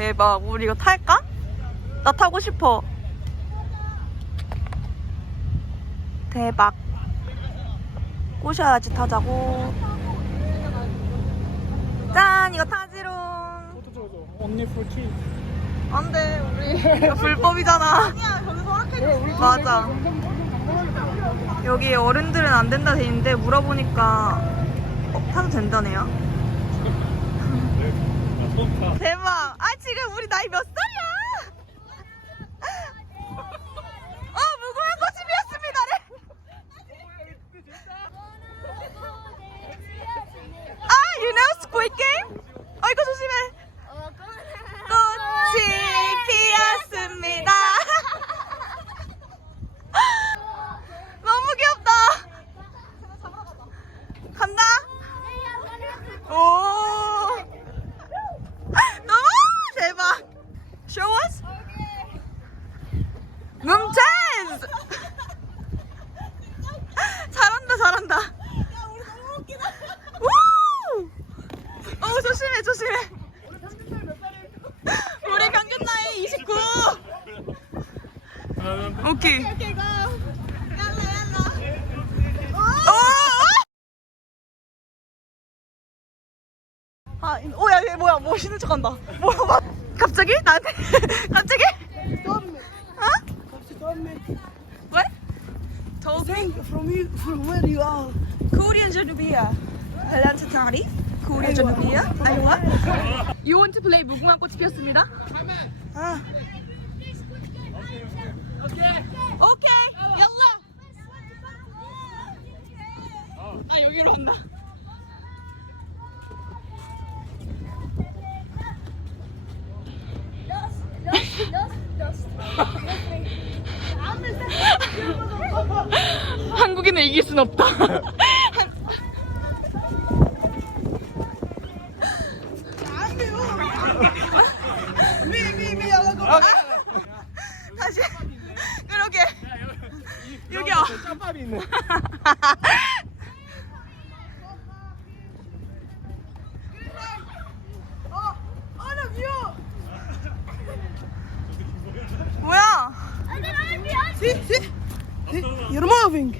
대박. 우리 이거 탈까? 나 타고 싶어. 대박. 꼬셔야지 타자고. 짠! 이거 타지롱. For kids. 안 돼, 우리. 이거 불법이잖아. 아니야, 저기서 허락해줬어. 맞아. 여기 어른들은 안 된다 돼 있는데 물어보니까 어, 타도 된다네요. 대박. 아, 지금 우리 나이 몇 살이야? 어, 무궁화 꽃이 피었습니다. 네. 아, you know Squid Game? 어, 이거 조심해. 꽃이 피었습니다. 너무 귀엽다. 간다. 오. 너무 대박. Show us. 뭉찬스. 잘한다, 잘한다. 우! 어, 조심해, 조심해. 우리 평균 나이 29. 오케이. 고. 아, 오, 야, 얘 뭐야? 멋있는 척 한다. 뭐, 막, 갑자기? 나한테? 갑자기? 어? 왜? 저 From you, from where you are. 코리안 제누비아. 헬란트 타리? 코리안 제누비아? 아이와? To play 무궁화 꽃이 피었습니다? 아. 오케이. 얄라. 아, 여기로 온다. 한국인을 이길 순 없다. 다시 그러게 여기요. 짬밥이 있네. 뭐야? See, see? You're moving.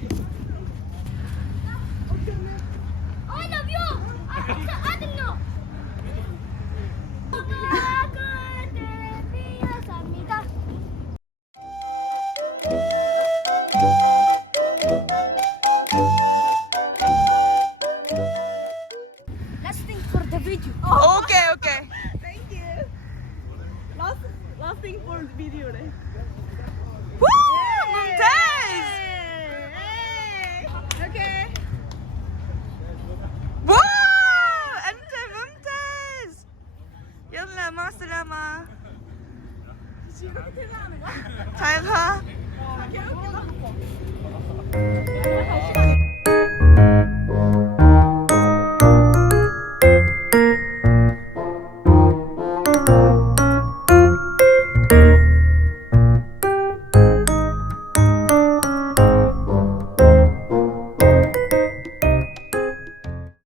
por videore. Woo! Mümtaz! Okay. Woo! Ente mümtaz! Yalla ma selama. Tayga. Okay, okay.